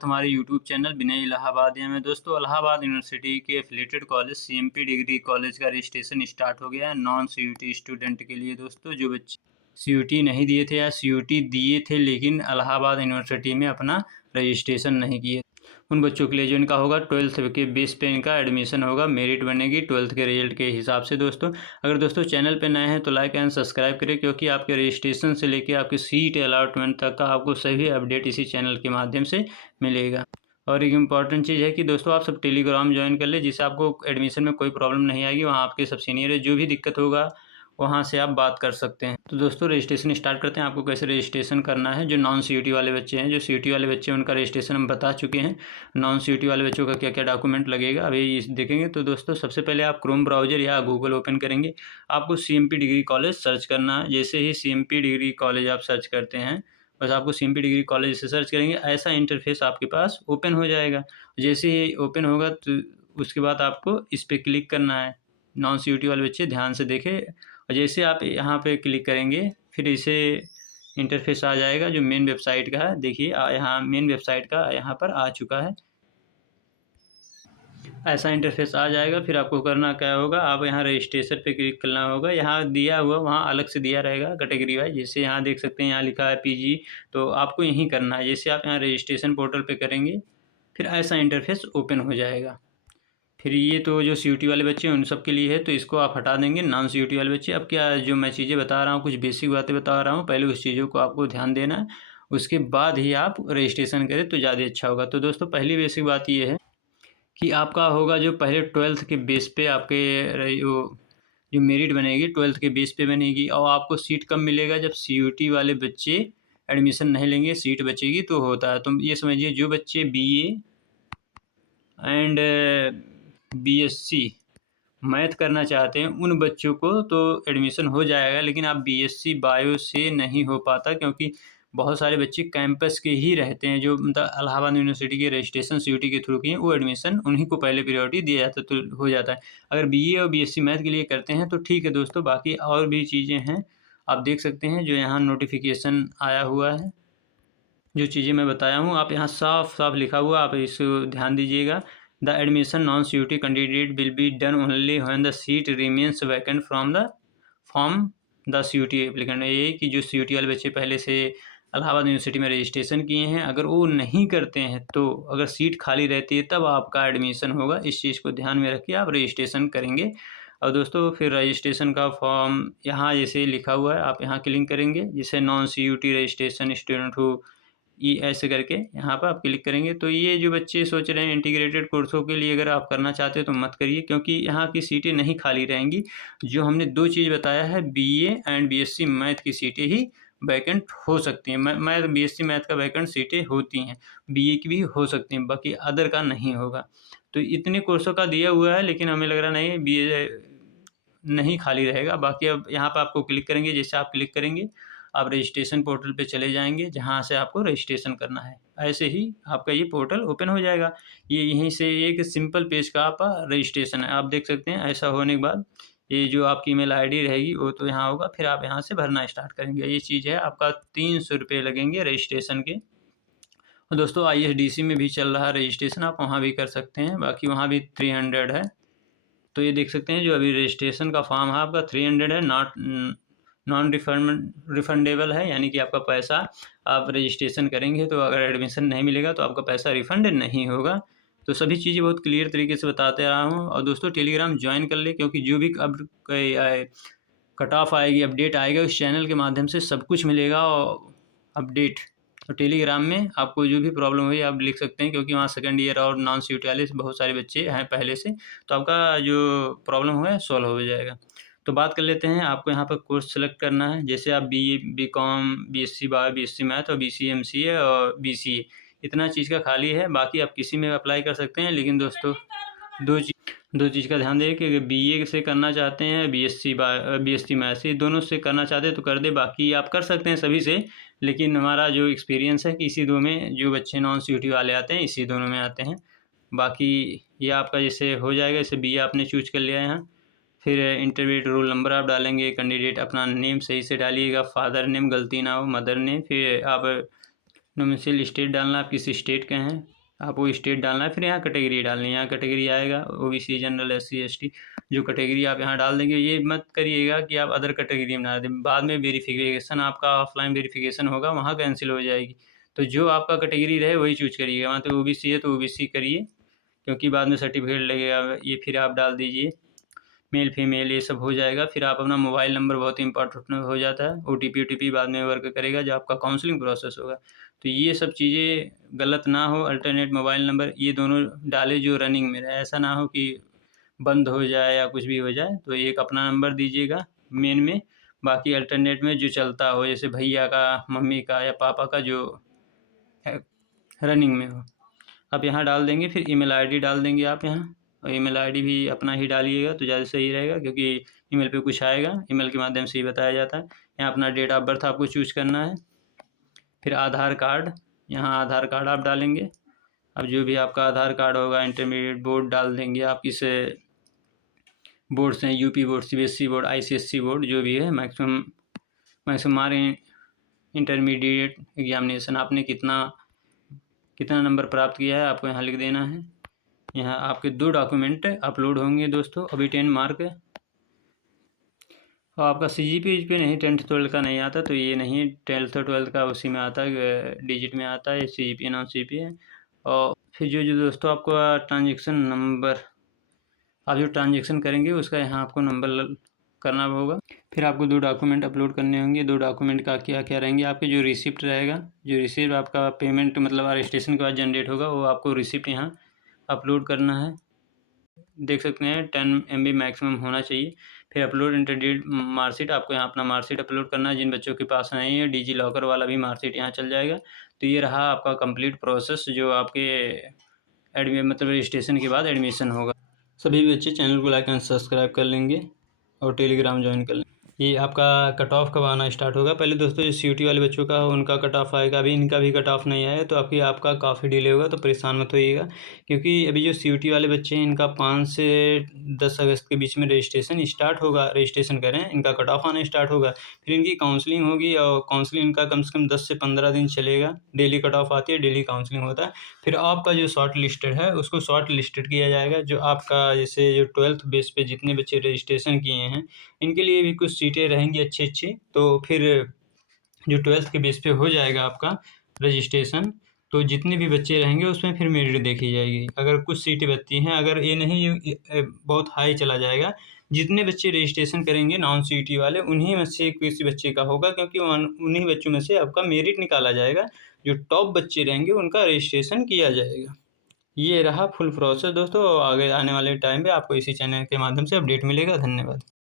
हमारे YouTube channel विनय इलाहाबादिया में दोस्तों इलाहाबाद यूनिवर्सिटी के affiliated college CMP degree college का रजिस्ट्रेशन स्टार्ट हो गया है नॉन सीयूटी स्टूडेंट के लिए। दोस्तों जो बच्चे सीयूटी नहीं दिए थे या सीयूटी दिए थे लेकिन इलाहाबाद यूनिवर्सिटी में अपना रजिस्ट्रेशन नहीं किए, उन बच्चों के लिए जो इनका होगा 12th के बेस पे इनका एडमिशन होगा, मेरिट बनेगी 12th के रिजल्ट के हिसाब से। दोस्तों अगर दोस्तों चैनल पे नए हैं तो लाइक एंड सब्सक्राइब करें, क्योंकि आपके रजिस्ट्रेशन से लेके आपके सीट अलॉटमेंट तक का आपको सभी अपडेट इसी चैनल के माध्यम से मिलेगा। और एक इम्पॉर्टेंट चीज़ है कि दोस्तों आप सब टेलीग्राम ज्वाइन कर ले, जिससे आपको एडमिशन में कोई प्रॉब्लम नहीं आएगी। वहाँ आपके सब सीनियर है, जो भी दिक्कत होगा वहाँ से आप बात कर सकते हैं। तो दोस्तों रजिस्ट्रेशन स्टार्ट करते हैं। आपको कैसे रजिस्ट्रेशन करना है, जो नॉन सीयूटी वाले बच्चे हैं, जो सीयूटी वाले बच्चे हैं उनका रजिस्ट्रेशन हम बता चुके हैं। नॉन सीयूटी वाले बच्चों का क्या क्या डॉक्यूमेंट लगेगा अभी देखेंगे। तो दोस्तों सबसे पहले आप क्रोम ब्राउजर या गूगल ओपन करेंगे, आपको सीएमपी डिग्री कॉलेज सर्च करना है। जैसे ही सीएमपी डिग्री कॉलेज आप सर्च करते हैं, बस आपको सीएमपी डिग्री कॉलेज से सर्च करेंगे, ऐसा इंटरफेस आपके पास ओपन हो जाएगा। जैसे ही ओपन होगा तो उसके बाद आपको इस पर क्लिक करना है। नॉन सीयूटी वाले बच्चे ध्यान से देखें, और जैसे आप यहाँ पे क्लिक करेंगे फिर इसे इंटरफेस आ जाएगा जो मेन वेबसाइट का है। देखिए यहाँ मेन वेबसाइट का यहाँ पर आ चुका है, ऐसा इंटरफेस आ जाएगा। फिर आपको करना क्या होगा, आप यहाँ रजिस्ट्रेशन पे क्लिक करना होगा। यहाँ दिया हुआ वहाँ अलग से दिया रहेगा कैटेगरी वाइज, जैसे यहाँ देख सकते हैं यहाँ लिखा है पीजी, तो आपको यहीं करना है। जैसे आप यहाँ रजिस्ट्रेशन पोर्टल पे करेंगे फिर ऐसा इंटरफेस ओपन हो जाएगा। फिर ये तो जो सीयूटी वाले बच्चे हैं उन सब के लिए है, तो इसको आप हटा देंगे। नॉन सीयूटी वाले बच्चे, अब क्या जो मैं चीज़ें बता रहा हूँ कुछ बेसिक बातें बता रहा हूँ, पहले उस चीज़ों को आपको ध्यान देना है, उसके बाद ही आप रजिस्ट्रेशन करें तो ज़्यादा अच्छा होगा। तो दोस्तों पहली बेसिक बात ये है कि आपका होगा जो पहले 12th के बेस पे आपके जो मेरिट बनेगी 12th के बेस पे बनेगी। और आपको सीट कब मिलेगा, जब सीयूटी वाले बच्चे एडमिशन नहीं लेंगे, सीट बचेगी तो होता है। तो ये समझिए जो बच्चे बीए एंड बीएससी मैथ करना चाहते हैं उन बच्चों को तो एडमिशन हो जाएगा, लेकिन आप बीएससी बायो से नहीं हो पाता, क्योंकि बहुत सारे बच्चे कैंपस के ही रहते हैं। जो मतलब इलाहाबाद यूनिवर्सिटी के रजिस्ट्रेशन सीयूटी के थ्रू की हैं, वो एडमिशन उन्हीं को पहले प्रायोरिटी दिया जाता है, तो हो जाता है। अगर बीए और बीएससी मैथ के लिए करते हैं तो ठीक है दोस्तों, बाकी और भी चीज़ें हैं आप देख सकते हैं जो यहाँ नोटिफिकेशन आया हुआ है। जो चीज़ें मैं बताया हूँ आप यहाँ साफ साफ लिखा हुआ, आप इसको ध्यान दीजिएगा। The admission non CUET candidate will be done only when the seat remains vacant from the CUET applicant. ये कि जो सीयूटी वाले बच्चे पहले से इलाहाबाद यूनिवर्सिटी में रजिस्ट्रेशन किए हैं, अगर वो नहीं करते हैं तो अगर सीट खाली रहती है तब आपका एडमिशन होगा। इस चीज़ को ध्यान में रखिए, आप रजिस्ट्रेशन करेंगे। और दोस्तों फिर रजिस्ट्रेशन का फॉर्म यहाँ जैसे लिखा हुआ है, आप यहाँ क्लिक करेंगे, जिसे नॉन सीयूटी रजिस्ट्रेशन स्टूडेंट हो ऐसे करके यहाँ पर आप क्लिक करेंगे। तो ये जो बच्चे सोच रहे हैं इंटीग्रेटेड कोर्सों के लिए अगर आप करना चाहते हो तो मत करिए, क्योंकि यहाँ की सीटें नहीं खाली रहेंगी। जो हमने दो चीज़ बताया है, बीए एंड बीएससी मैथ की सीटें ही वैकेंट हो सकती हैं। मैं बीएससी मैथ का वैकेंट सीटें होती हैं, बीए की भी हो सकती हैं, बाकी अदर का नहीं होगा। तो इतने कोर्सों का दिया हुआ है, लेकिन हमें लग रहा नहीं बीए नहीं खाली रहेगा। बाकी अब यहाँ पर आपको क्लिक करेंगे, जैसे आप क्लिक करेंगे आप रजिस्ट्रेशन पोर्टल पे चले जाएंगे जहाँ से आपको रजिस्ट्रेशन करना है। ऐसे ही आपका ये पोर्टल ओपन हो जाएगा। ये यहीं से एक सिंपल पेज का आप रजिस्ट्रेशन है, आप देख सकते हैं। ऐसा होने के बाद ये जो आपकी ईमेल आईडी रहेगी वो तो यहाँ होगा, फिर आप यहाँ से भरना स्टार्ट करेंगे। ये चीज़ है, आपका 300 रुपये लगेंगे रजिस्ट्रेशन के। और दोस्तों आईएसडीसी में भी चल रहा है रजिस्ट्रेशन, आप वहाँ भी कर सकते हैं, बाकी वहाँ भी 300 है। तो ये देख सकते हैं जो अभी रजिस्ट्रेशन का फॉर्म है आपका 300 है, नॉन रिफंडेबल है, यानी कि आपका पैसा आप रजिस्ट्रेशन करेंगे तो अगर एडमिशन नहीं मिलेगा तो आपका पैसा रिफंड नहीं होगा। तो सभी चीज़ें बहुत क्लियर तरीके से बताते रहा हूँ। और दोस्तों टेलीग्राम ज्वाइन कर ले, क्योंकि जो भी अब कट ऑफ आएगी, अपडेट आएगा, उस चैनल के माध्यम से सब कुछ मिलेगा और अपडेट। तो टेलीग्राम में आपको जो भी प्रॉब्लम हुई आप लिख सकते हैं, क्योंकि वहाँ सेकंड ईयर और नॉन सीयूटी वाले बहुत सारे बच्चे हैं पहले से, तो आपका जो प्रॉब्लम हुआ सॉल्व हो जाएगा। तो बात कर लेते हैं, आपको यहाँ पर कोर्स सेलेक्ट करना है। जैसे आप BA, BCom, BSc bio, BSc math और बीसीए, एमसीए और बीसीए, इतना चीज़ का खाली है। बाकी आप किसी में अप्लाई कर सकते हैं, लेकिन दोस्तों दो चीज़ का ध्यान दें कि अगर बीए से करना चाहते हैं, बीएससी मैथ से, दोनों से करना चाहते हैं तो कर दे। बाकी आप कर सकते हैं सभी से, लेकिन हमारा जो एक्सपीरियंस है कि इसी दो में जो बच्चे नॉन सीयूटी वाले आते हैं इसी दोनों में आते हैं। बाकी ये आपका जैसे हो जाएगा, जैसे बीए आपने चूज कर लिया है यहाँ, फिर इंटरमीडिएट रोल नंबर आप डालेंगे, कैंडिडेट अपना नेम सही से डालिएगा, फादर नेम गलती ना हो, मदर नेम, फिर आप डोमिसाइल स्टेट डालना, आप किस स्टेट के हैं आप वो स्टेट डालना है। फिर यहाँ कैटेगरी डालनी है, यहाँ कैटेगरी आएगा ओबीसी, जनरल, SC ST। जो कैटेगरी आप यहाँ डाल देंगे, ये मत करिएगा कि आप अदर कैटेगरी में डाल दें, बाद में वेरिफिकेशन आपका ऑफलाइन वेरिफिकेशन होगा, वहाँ कैंसिल हो जाएगी। तो जो आपका कैटेगरी रहे वही चूज करिएगा। वहाँ तो ओबीसी है तो ओबीसी करिए, क्योंकि बाद में सर्टिफिकेट लगेगा। ये फिर आप डाल दीजिए मेल फीमेल, ये सब हो जाएगा। फिर आप अपना मोबाइल नंबर, बहुत इंपॉर्टेंट हो जाता है, OTP बाद में वर्क करेगा जब आपका काउंसलिंग प्रोसेस होगा। तो ये सब चीज़ें गलत ना हो। अल्टरनेट मोबाइल नंबर ये दोनों डाले जो रनिंग में रहे, ऐसा ना हो कि बंद हो जाए या कुछ भी हो जाए। तो एक अपना नंबर दीजिएगा मेन में, बाकी अल्टरनेट में जो चलता हो, जैसे भैया का, मम्मी का या पापा का जो है रनिंग में हो, आप यहाँ डाल देंगे। फिर ईमेल आईडी डाल देंगे आप यहाँ, और ईमेल आईडी भी अपना ही डालिएगा तो ज़्यादा सही रहेगा, क्योंकि ईमेल पे कुछ आएगा, ईमेल के माध्यम से ही बताया जाता है। यहाँ अपना डेट ऑफ बर्थ आपको चूज करना है। फिर आधार कार्ड, यहाँ आधार कार्ड आप डालेंगे। अब जो भी आपका आधार कार्ड होगा, इंटरमीडिएट बोर्ड डाल देंगे आप, किस बोर्ड से, UP board, CBSE board, ICSE board, जो भी है। मैक्सिमम हमारे इंटरमीडिएट एग्जामिनेशन आपने कितना नंबर प्राप्त किया है, आपको यहाँ लिख देना है। यहाँ आपके 2 डॉक्यूमेंट अपलोड होंगे दोस्तों। अभी 10 मार्क है, और आपका CGP नहीं, 10th 12th का नहीं आता, तो ये नहीं, 10th और 12th का उसी में आता है, डिजिट में आता है, CGP नॉन CGP है। और फिर जो दोस्तों आपका ट्रांजेक्शन नंबर, आप जो ट्रांजेक्शन करेंगे उसका यहाँ आपको नंबर करना होगा। फिर आपको 2 डॉक्यूमेंट अपलोड करने होंगे। 2 डॉक्यूमेंट का क्या क्या रहेंगे, आपके जो रिसिप्ट रहेगा, जो रिसिप्ट आपका पेमेंट मतलब रजिस्ट्रेशन के बाद जनरेट होगा, वो आपको रिसिप्ट यहाँ अपलोड करना है। देख सकते हैं 10 MB मैक्सिमम होना चाहिए। फिर अपलोड इंटरडेट मार्कशीट, आपको यहाँ अपना मार्कशीट अपलोड करना है। जिन बच्चों के पास नहीं है, डिजी लॉकर वाला भी मार्कशीट यहाँ चल जाएगा। तो ये रहा आपका कंप्लीट प्रोसेस, जो आपके मतलब रजिस्ट्रेशन के बाद एडमिशन होगा। सभी बच्चे चैनल को लाइक एंड सब्सक्राइब कर लेंगे और टेलीग्राम ज्वाइन कर लेंगे। ये आपका कट ऑफ कब आना स्टार्ट होगा, पहले दोस्तों जो CUT वाले बच्चों का उनका कट ऑफ आएगा, अभी इनका भी कट ऑफ नहीं आया, तो आपका काफ़ी डिले होगा, तो परेशान मत होइएगा। क्योंकि अभी जो CUT वाले बच्चे हैं, इनका 5 से 10 अगस्त के बीच में रजिस्ट्रेशन स्टार्ट होगा। रजिस्ट्रेशन करें, इनका कट ऑफ आना स्टार्ट होगा, फिर इनकी काउंसलिंग होगी, और काउंसलिंग इनका कम से कम 10 से 15 दिन चलेगा। डेली कट ऑफ आती है, डेली काउंसलिंग होता है। फिर आपका जो शॉर्ट लिस्टेड है उसको शॉर्ट लिस्टेड किया जाएगा। जो आपका जैसे जो 12th बेस पे जितने बच्चे रजिस्ट्रेशन किए हैं, इनके लिए भी कुछ सीटें रहेंगी अच्छी, तो फिर जो 12th के बेस पे हो जाएगा आपका रजिस्ट्रेशन, तो जितने भी बच्चे रहेंगे उसमें फिर मेरिट देखी जाएगी। अगर कुछ सीटें बचती हैं, अगर ये नहीं बहुत हाई चला जाएगा, जितने बच्चे रजिस्ट्रेशन करेंगे नॉन CUT वाले, उन्हीं में से किसी बच्चे का होगा, क्योंकि उन्हीं बच्चों में से आपका मेरिट निकाला जाएगा। जो टॉप बच्चे रहेंगे उनका रजिस्ट्रेशन किया जाएगा। ये रहा फुल प्रोसेस दोस्तों। आगे आने वाले टाइम पे आपको इसी चैनल के माध्यम से अपडेट मिलेगा। धन्यवाद।